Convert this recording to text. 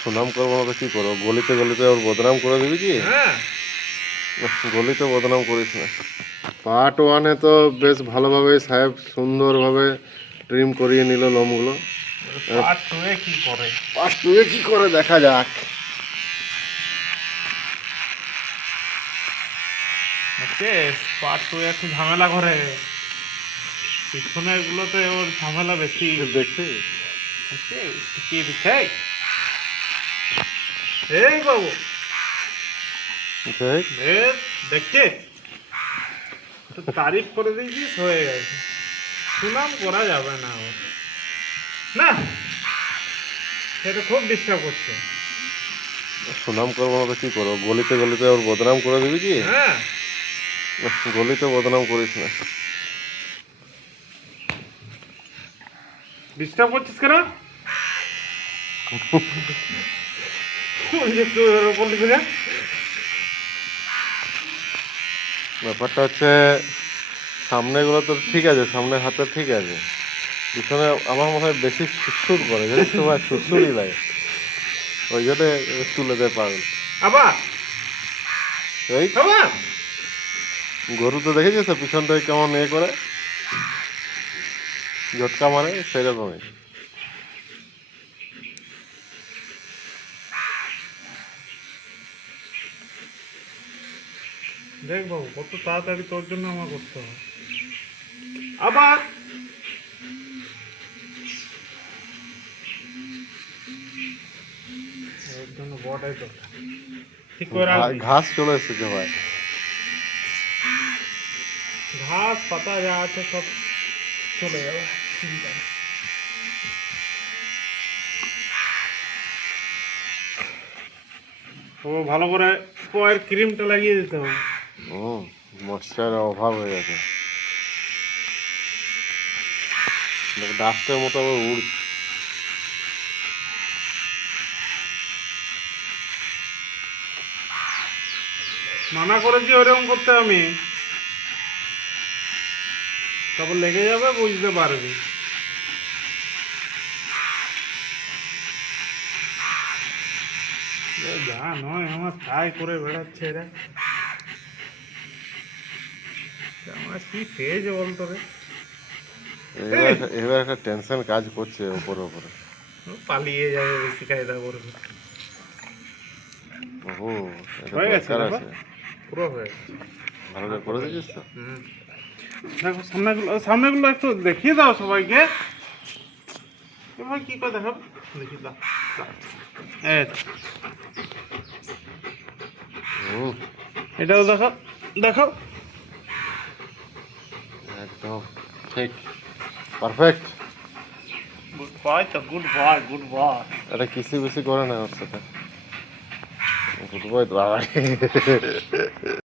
সুনাম করব না তো কি করব? গলিতে গলিতে ওর বদনাম করে দিবি কি? হ্যাঁ। গলিতে বদনাম করিস না। পার্ট ওয়ানে তো বেশ ভালোভাবে সাহেব সুন্দরভাবে ট্রিম করিয়ে নিল লোমগুলো। পার্ট টুয়ে কি করে? পার্ট টুয়ে কি করে দেখা যাক। দেখছিস পার্ট টুয়ে একটু ঝামেলা করে। পিছনের গুলোতে ওর ঝামেলা বেশি। দেখছি দেখছিস? কি দিচ্ছে এই বাবু। দেখ এ তো তারিফ করে দিয়েছিস হয়ে গেছে। সুনাম করা যাবে না ওর। না সেটা খুব ডিস্টার্ব করছে। সুনাম করব না তো কি করব? গলিতে গলিতে ওর বদনাম করে দিবি কি? হ্যাঁ। গলিতে বদনাম করিস না। ডিস্টার্ব করছিস কেন? ব্যাপারটা হচ্ছে সামনেগুলো তো ঠিক আছে সামনে হাতে ঠিক আছে। পিছনে আমার মনে হয় বেশি সুরসুর করে জানিস তো ভাই সুরসুরই লাগে। ওই জন্য তুলে দেয় পাগল। আবার এই গরু তো দেখেছিস তো পিছন থেকে কেমন এ করে? ঝটকা মারে সেরকমই। দেখ বাবু কত তাড়াতাড়ি তোর জন্য আমার করতে হবে। আবার! ঘাস চলে এসেছে ভাই। ঘাস পাতা যা আছে সব চলে যাবে। ও ভালো করে স্কোয়ার ক্রিমটা লাগিয়ে দিতে হবে। মশার অভাব হয়ে গেছে। ডাস্টের মতো আবার উড়ছে। মানা করেছি ওরকম করতে আমি। তারপর লেগে যাবে, বুঝতে পারবি। যা নয়, আমার তাই করে বেড়াচ্ছে এরা আমার কি তেজ বলতো রে? এবার একটা- এবার একটা টেনশন কাজ করছে ওপরে ওপরে। ও পালিয়ে যাবে বেশি কায়দা করবে ওহো হয়ে গেছে পুরো হয়ে গেছে। ভালো করে করে দিয়েছিস তো? হুম। দেখো সামনেগুলো সামনেগুলো একটু দেখিয়ে দাও সবাইকে। এবার কি করে দেখাবো? দেখিয়ে দাও। এটাও দেখো দেখো একদম ঠিক পারফেক্ট গুড বয় তো গুড বয় গুড বয় এটা কিসি বেশি করে না ওর সাথে। গুড বয় তো